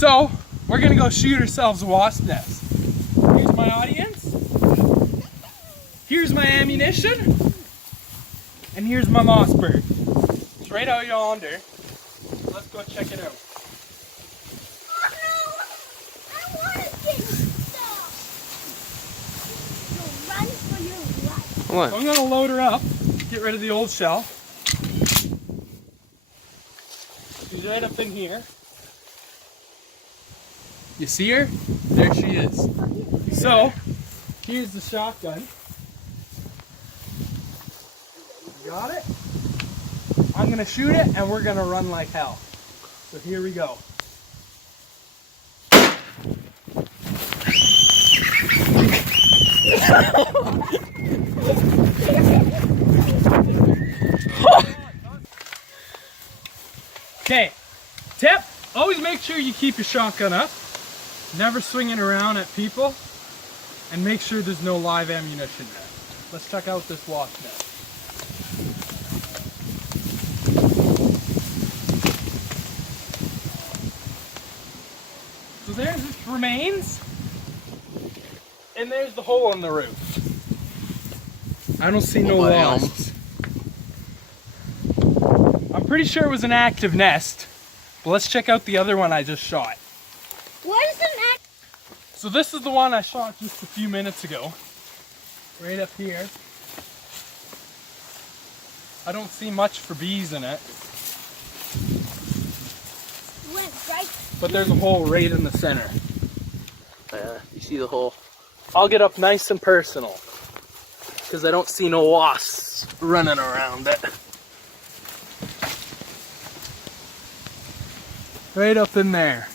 So, we're gonna go shoot ourselves a wasp nest. Here's my audience. Here's my ammunition. And here's my moss bird. It's right out yonder. Let's go check it out. Oh no! I want to get stuff! So run for your life. What? So I'm gonna load her up, get rid of the old shell. She's right up in here. You see her? There she is. So, here's the shotgun. Got it? I'm gonna shoot it and we're gonna run like hell. So here we go. Okay, tip, always make sure you keep your shotgun up. Never swing it around at people. And make sure there's no live ammunition there. Let's check out this wasp nest. So there's its remains. And there's the hole in the roof. I don't see no wasps. I'm pretty sure it was an active nest. But let's check out the other one I just shot. What is an act? So this is the one I shot just a few minutes ago. Right up here. I don't see much for bees in it. Went right. But there's a hole right in the center. You see the hole? I'll get up nice and personal. Because I don't see no wasps running around it. Right up in there.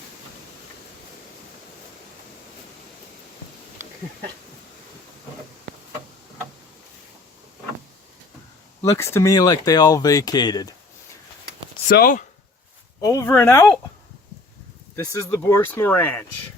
Looks to me like they all vacated. So, over and out. This is the Boersma Ranch.